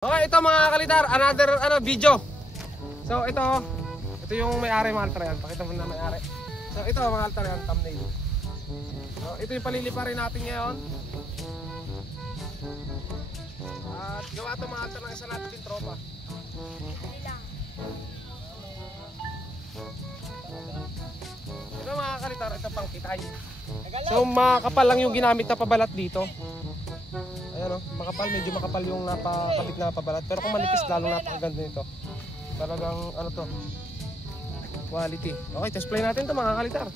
Okay, ito mga kalitar, another video. So ito yung may-ari mga altar yan. Pakita mo na may-ari. So ito mga altar yan, thumbnail. So ito yung palilipa rin natin ngayon. At gawa ito mga altar ng isa natin yung tropa. Ito mga kalitar, ito pang kitay. So makapal lang yung ginamit na pabalat dito. Ayan o, makapal, medyo makapal yung napakabit na pabalat. Pero kung manipis, lalong napakaganda nito. Talagang ano to, quality. Okay, test play natin to mga kalitar.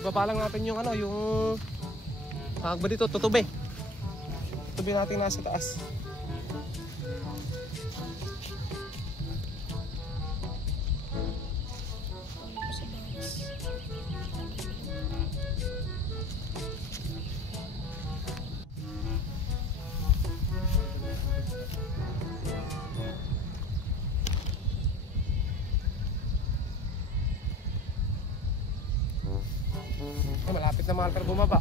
Ibabalang natin yung ano, yung ba dito, tutube. Tutube natin nasa taas. Malapit na mga altar bumaba.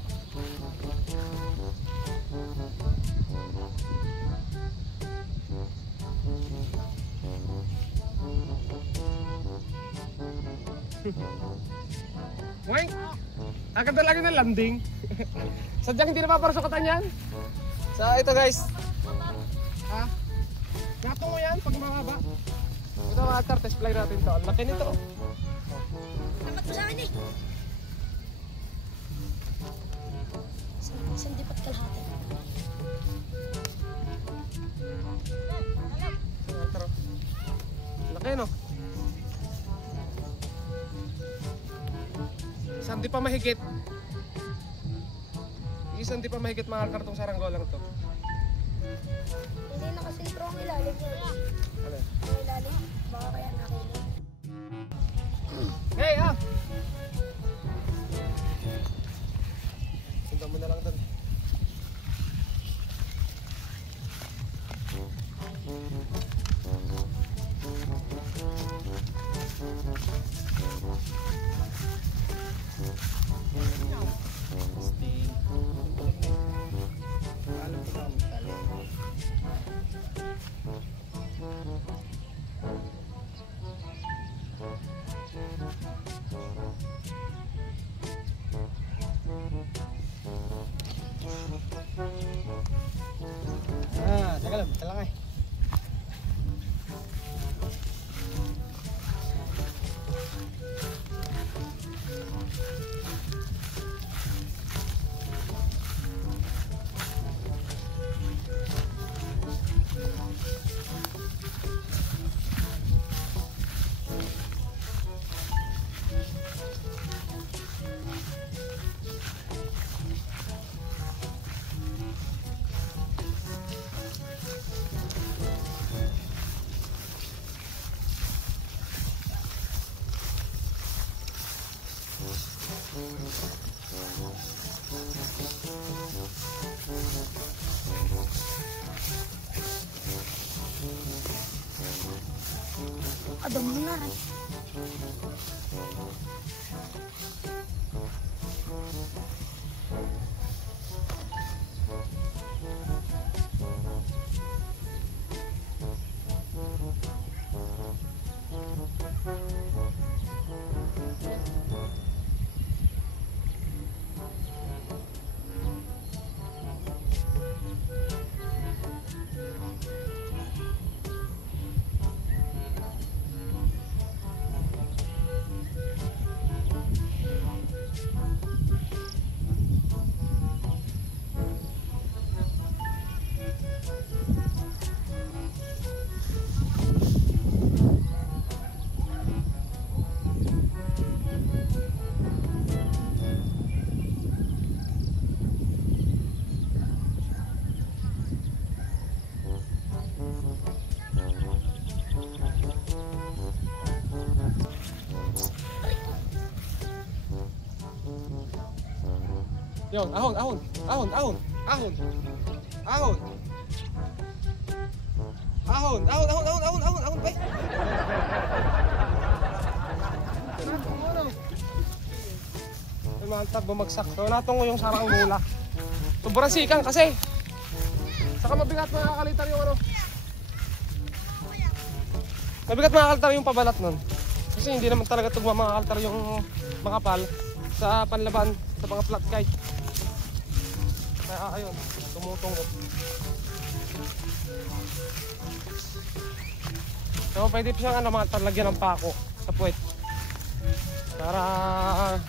Wait! Agad talaga ng landing. Sadyang hindi napaparasukatan yan. So ito guys. Ha? Natungo yan pag mababa. Ito mga altar, test fly natin to. Ang laki nito. Dapat mo sa akin eh. Isang dipat kalahati. Laki no? Isang di pa mahigit. Isang di pa mahigit mga kartong saranggolang to. Hindi na kasi ito ang ilalim niya. Ano? Ang ilalim. Baka kaya nakilig. Hey ah! Sundan mo na lang doon. Teka lang, talangay. Adam mo na. Yon, ahon, ahon, ahon, ahon, ahon, ahon, ahon, ahon, ahon, ahon, ahon, ahon, ahon, bay. Mantap, bumagsak. So natungo yung sarang mula. Sobrang sikan kasi. Saka mabigat mga kalitar yung ano. Mabigat mga kaltar yung pabalat nun. Kasi hindi naman talaga tugma mga kaltar yung makapal sa panlaban sa mga flat kite. Kaya ayun, tumutungo. So pwede pa siyang ano, mga kaltar, lagyan ng pako sa puwet para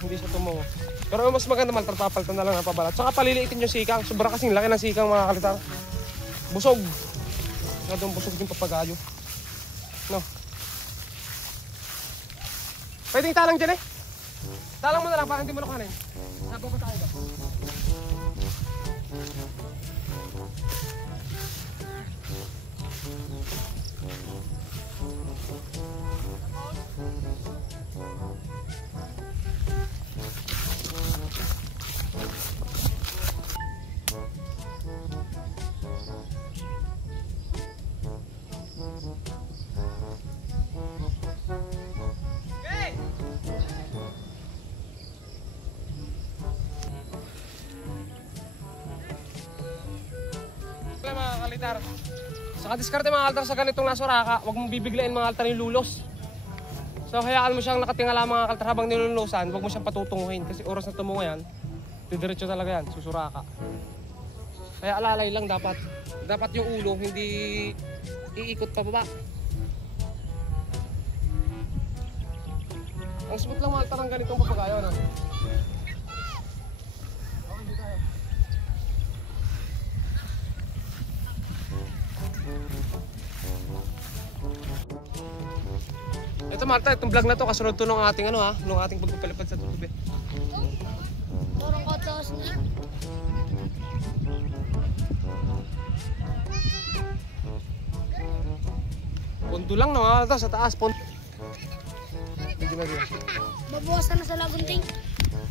hindi siya tumungo. Pero mas maganda man, papalitan na lang ng pabalat. Saka paliliitin yung sikang. Sobra kasing laki ng sikang mga kaltar. Busog. Masyadong busog din papagayo. No. Pwedeng talang dyan eh. Talang mo na lang para hindi mo nakuhanin. Sabaw ko tayo ba? Mga kalitar. Saka diskarte mga kaltar sa ganitong nasuraka, huwag mong bibiglain mga kaltar yung lulos. So hayaan mo siyang nakatingala mga kaltar habang nilulusan, huwag mo siyang patutunguhin kasi oras na tumungo yan, didiretso talaga yan, susuraka. Kaya alalay lang dapat. Dapat yung ulo hindi iikot pa baba. Ang smooth lang mga kaltar ng ganitong papagayo, no? Ito Marta, itong vlog na to kasunod to ng ating ano ha, ng ating pagpapalipad sa tubig. Parang kotos na. Punto lang no, ito sa taas, punto. Medyo na din. Babawasan na sa lagunting.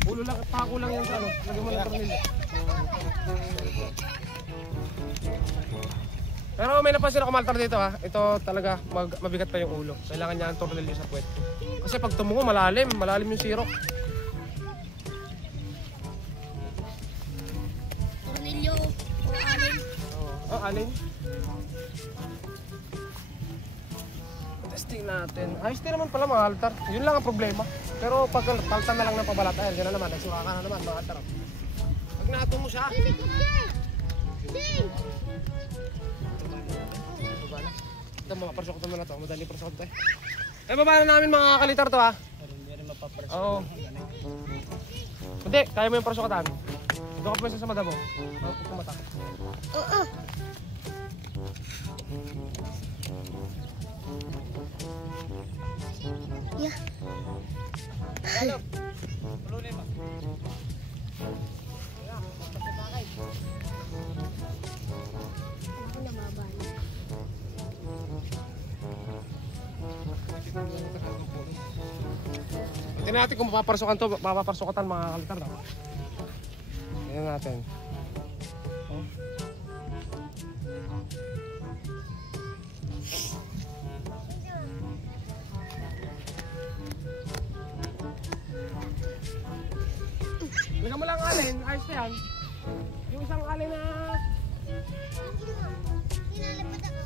Ulo lang, pako lang yan sa ano, lagyan mo ng tornilyo. Pero may napansin ako Marta dito ha, ito talaga mabigat pa yung ulo. Kailangan niya ng tornilyo sa puwet. Kasi pag tumungo malalim yung sirok. Tornilyo o alin. Oh, alin? Testing natin. Ayos din naman pala mga altar. Yun lang ang problema. Pero pag paltan na lang ng pabalat, ayan, dyan na naman. Nagsuraka na naman mga altar. Pag nato mo siya. Ito mga parsokotan mo na to. Madali parsokotan tayo. Eh, baba na namin mga kalitar to ha. Hindi rin mapaparasok. Oo. Hindi, kaya mo yung parsokotan. Doon ka pwesa sa madamo. Pumata. Oo. Yeah. Ano? Pulunin ba? Ako nababa na. Tingnan natin kung mapaparsokan to, mapaparsokotan mga kalitar na. Tingnan natin. Oh. Lagyan mo lang alin, ayos na yan. Yung isang alin na... Hinalipad ako.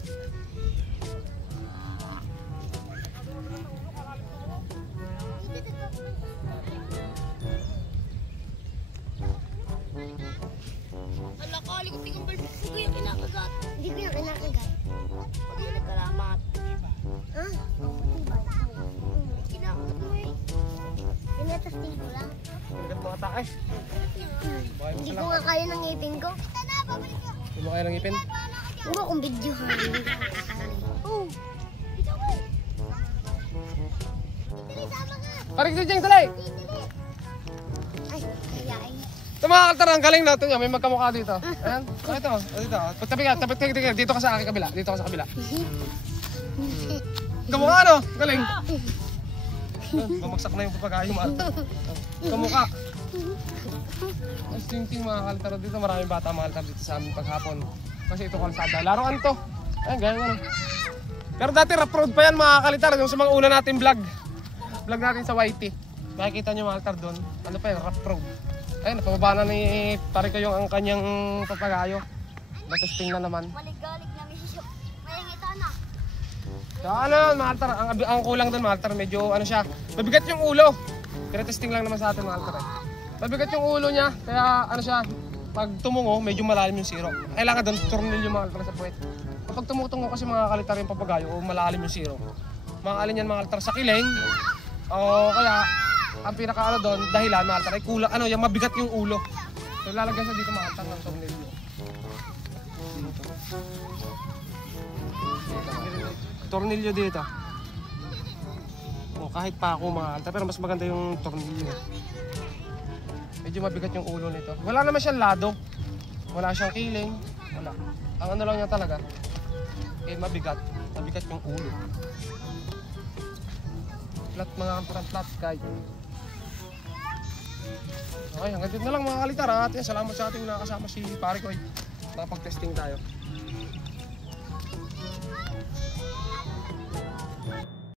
Ala, kali ko tingong balbuk ko yung kinakagat. Hindi ko yung kinakagat. Pag yung nagkalamat. Ha? Kinakagat mo eh. Pinatasting ko lang. Bigat mga tae. Hindi ko nga kaya ng ngipin ko. Hindi mo kaya ng ipin? Huwag mo akong video ha. Oo. Parang si Jeng Salay! Ay, kaya ay. Ito mga kaltar, ang galing natin yan. May magkamukha dito. Ayan. Oh, ito. Dito. Tabi ka. Dito ka sa aking kabila. Dito ka sa kabila. Kamukha ano? Galing. Bumagsak na yung papagayo mga kaltar. Kamukha. Mas ting-ting mga kaltar dito. Maraming bata mga kaltar dito sa aming paghapon. Kasi ito kalsada. Laruan to. Ayan, ganyan. Pero dati rough road pa yan mga kalitar. Yung sa mga una natin vlog. Vlog natin sa YT. Makikita nyo mga kaltar doon. Ano pa yun? Rough road. Ayun, napababa na ni Tariko yung ang kanyang papagayo. Natesting na naman. Maligalig na misisyo. Mayangita na. So ano, mga altar, ang kulang doon mga altar, medyo ano siya, mabigat yung ulo. Pinatesting lang naman sa atin mga altar eh. Mabigat yung ulo niya, kaya ano siya, pag tumungo, medyo malalim yung siro. Kailangan doon, tornilyo mga altar sa puwet. Kapag tumutungo kasi mga kalitar yung papagayo, o malalim yung siro. Makaalin yan mga altar sa kiling, o kaya, ang pinakaano doon, dahilan mga altar ay kulang, ano, yung mabigat yung ulo. So lalagyan siya dito mga altar ng tornilyo. Tornilyo dito. O, kahit pa ako mga altar, pero mas maganda yung tornilyo. Medyo mabigat yung ulo nito. Wala naman siyang lado. Wala siyang kiling. Wala. Ang ano lang niya talaga, eh mabigat. Mabigat yung ulo. Flat mga altar, flat guide. Okay, hanggang dito na lang mga kalitar. At yan, salamat sa ating nakasama si pare ko. Nakapag-testing tayo.